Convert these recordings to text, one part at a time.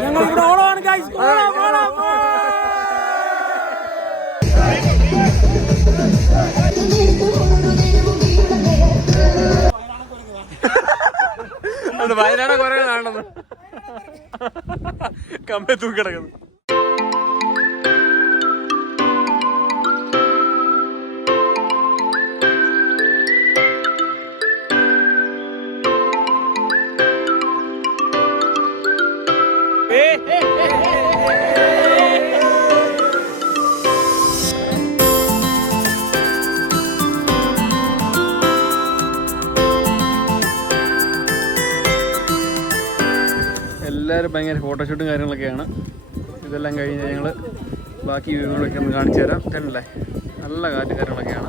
ഞങ്ങൾ ഇവിടെ ഓളമാണ് ഗൈസ്. വയനാട് കുറെ കാണുന്നു കമ്പേ തൂക്കിടക്കുന്നു. എല്ലാവരും ഭയങ്കര ഫോട്ടോഷൂട്ടും കാര്യങ്ങളൊക്കെയാണ്. ഇതെല്ലാം കഴിഞ്ഞ് ഞങ്ങൾ ബാക്കി വ്യൂകളൊക്കെ ഒന്ന് കാണിച്ചു തരാം. കണ്ടില്ലേ, നല്ല കാറ്റ് കാര്യങ്ങളൊക്കെയാണ്.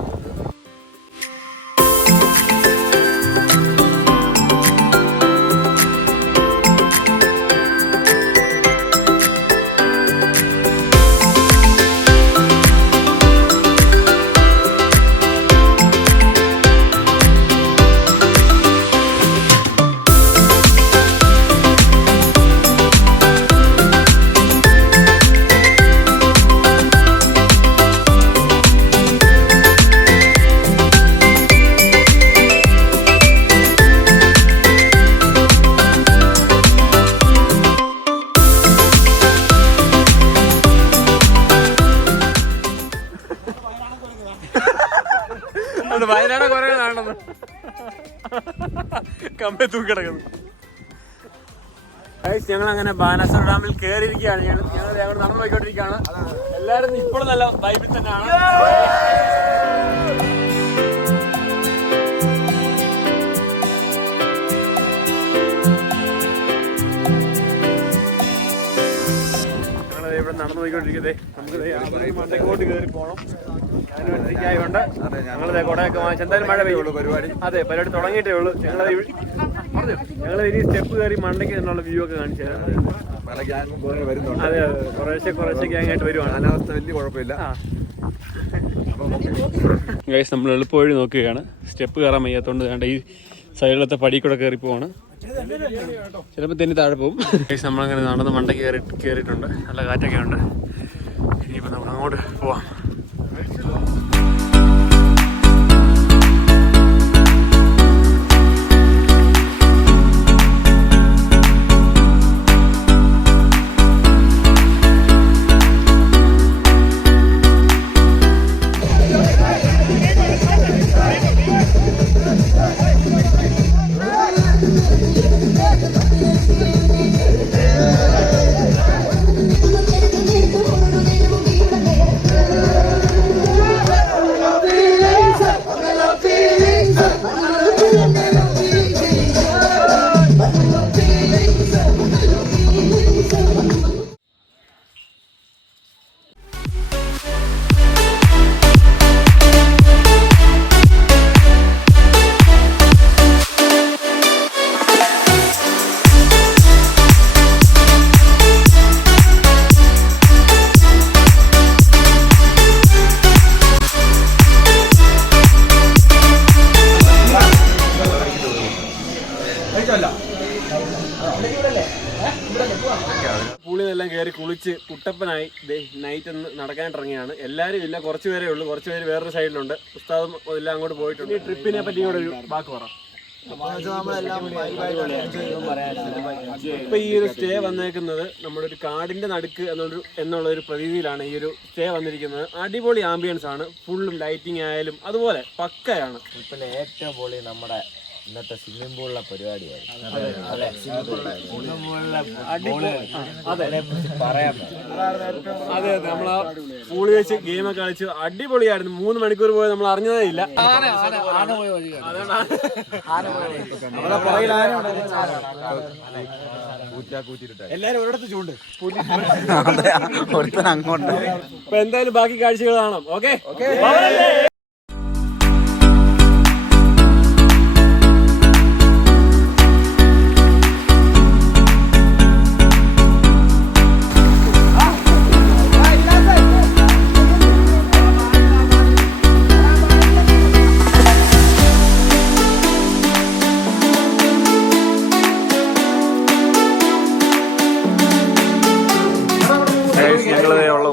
വയനാട് കുറെ കാണുന്നു കമ്പേ തൂക്കിടക്കുന്നു. ഞങ്ങൾ അങ്ങനെ ബാനാസുര ഡാമിൽ കയറിയിരിക്കുകയാണ്. ഞങ്ങൾ നടന്നു പോയിക്കൊണ്ടിരിക്കുകയാണ്. എല്ലാവരും ഇപ്പോഴും നല്ല വൈബിൽ തന്നെയാണ്. ഞങ്ങളത് ഇവിടെ നടന്നു പോയിക്കൊണ്ടിരിക്കുന്നത്. നമുക്ക് മണ്ടക്കോട്ട് കയറി പോകണം. ായതുകൊണ്ട് ഞങ്ങളത് കുടയൊക്കെ വാങ്ങിച്ച് എന്തായാലും മഴ പെയ്യുള്ളൂ. പരിപാടി പരിപാടി തുടങ്ങിയിട്ടേ ഉള്ളൂ. ഞങ്ങൾ ഇനി സ്റ്റെപ്പ് കയറി മണ്ടയ്ക്ക് എന്നുള്ള വ്യൂ ഒക്കെ കാണിച്ചു തരാം. അതെ കുറേശ്ശെ ഗ്യാങ്ങായിട്ട് വരുവാണ്. കാലാവസ്ഥ വലിയ കുഴപ്പമില്ല. ഗൈസ് നമ്മൾ എളുപ്പവഴി നോക്കുകയാണ്. സ്റ്റെപ്പ് കയറാൻ വയ്യാത്തതുകൊണ്ട് വേണ്ട ഈ സൈഡിലത്തെ പടി കൂടെ കയറി പോവാണ്. ചിലപ്പോൾ തന്നെ താഴെ പോകും. ഗൈസ് നമ്മളങ്ങനെ നടന്ന് മണ്ടയ്ക്ക് കയറിയിട്ടുണ്ട്. നല്ല കാറ്റൊക്കെ ഉണ്ട്. ഇനിയിപ്പോൾ നമുക്ക് അങ്ങോട്ട് പോവാം. പൂളിനെല്ലാം കയറി കുളിച്ച് കുട്ടപ്പനായി നൈറ്റ് ഒന്ന് നടക്കാനിറങ്ങിയാണ്. എല്ലാവരും ഇല്ല, കുറച്ച് പേരേ ഉള്ളൂ. കുറച്ച് പേര് വേറൊരു സൈഡിലുണ്ട്. ഉസ്താദും എല്ലാം അങ്ങോട്ട് പോയിട്ടുണ്ട്. ഈ ട്രിപ്പിനെ പറ്റി കൂടെ ഒരു വാക്ക് പറ. ഇപ്പൊ ഈ ഒരു സ്റ്റേ വന്നേക്കുന്നത് നമ്മുടെ ഒരു കാടിന്റെ നടുക്ക് എന്നുള്ള ഒരു പ്രതീതിയിലാണ് ഈ ഒരു സ്റ്റേ വന്നിരിക്കുന്നത്. അടിപൊളി ആംബിയൻസ് ആണ്. ഫുള്ളും ലൈറ്റിംഗ് ആയാലും അതുപോലെ പക്കയാണ്. ട്രിപ്പിലെ ഏറ്റവും പൊളി നമ്മുടെ ഇന്നത്തെ സ്വിമ്മിംഗ് പൂളിലെ പരിപാടിയായിരുന്നു. അതെ നമ്മളാ പൂളി വെച്ച് ഗെയിമൊക്കെ കളിച്ചു. അടിപൊളിയായിരുന്നു. 3 മണിക്കൂർ പോയത് നമ്മൾ അറിഞ്ഞതേ ഇല്ല. എല്ലാരും ഒരിടത്ത് ചൂണ്ട്. അങ്ങോട്ട് ഇപ്പൊ എന്തായാലും ബാക്കി കാഴ്ചകൾ കാണാം. ഓക്കെ.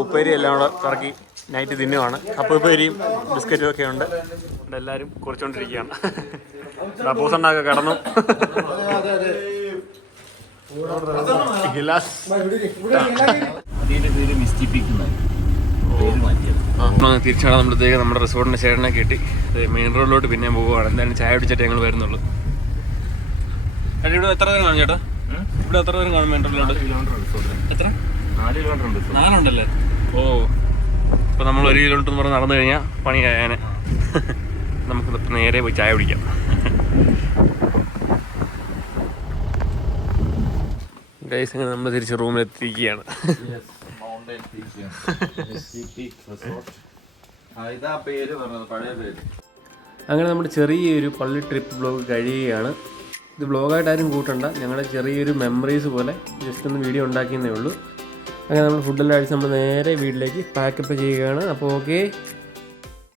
ഉപ്പേരി എല്ലാം കൂടെ കറക്കി നൈറ്റ് തിന്നുവാണ്. അപ്പോൾ ഉപ്പേരിയും ബിസ്ക്കറ്റും ഒക്കെ ഉണ്ട്. ഇവിടെ എല്ലാവരും കുറിച്ചുകൊണ്ടിരിക്കുകയാണ്. പൂസണ്ണൊക്കെ കടന്നു. തിരിച്ചാണ് നമ്മളത്തേക്ക് നമ്മുടെ റിസോർട്ടിന്റെ ചേട്ടനെ കെട്ടി മെയിൻ റോഡിലോട്ട് പിന്നെ പോവുകയാണ്. എന്തായാലും ചായ പിടിച്ചിട്ട് ഞങ്ങൾ വരുന്നുള്ളൂ. ഇവിടെ എത്ര ദൂരം കാണും ചേട്ടാ? ഇവിടെ എത്ര ദൂരം കാണും മെയിൻ റോഡിലോട്ട്? എത്ര? 4 കിലോമീറ്റർ ഉണ്ട്. 4 ഉണ്ടല്ലേ? ഓ, ഇപ്പൊ നമ്മൾ 1 കിലോമീറ്റർ എന്ന് പറഞ്ഞ് നടന്നു കഴിഞ്ഞാൽ പണിയായനെ. നമുക്ക് നേരെ പോയി ചായ പിടിക്കാം. ഗൈസ്, അങ്ങനെ നമ്മൾ തിരിച്ച് റൂമിലെത്തിയിരിക്കുകയാണ്. അങ്ങനെ നമ്മുടെ ചെറിയൊരു പള്ളി ട്രിപ്പ് ബ്ലോഗ് കഴിയുകയാണ്. ഇത് ബ്ലോഗായിട്ട് ആരും കൂട്ടണ്ട, ഞങ്ങളുടെ ചെറിയൊരു മെമ്മറീസ് പോലെ ജസ്റ്റ് ഒന്ന് വീഡിയോ ഉണ്ടാക്കിയെന്നേ ഉള്ളൂ. അങ്ങനെ നമ്മൾ ഫുഡെല്ലാം അടിച്ച് നമ്മൾ നേരെ വീട്ടിലേക്ക് പാക്കപ്പ് ചെയ്യുകയാണ്. അപ്പോൾ ഓക്കെ.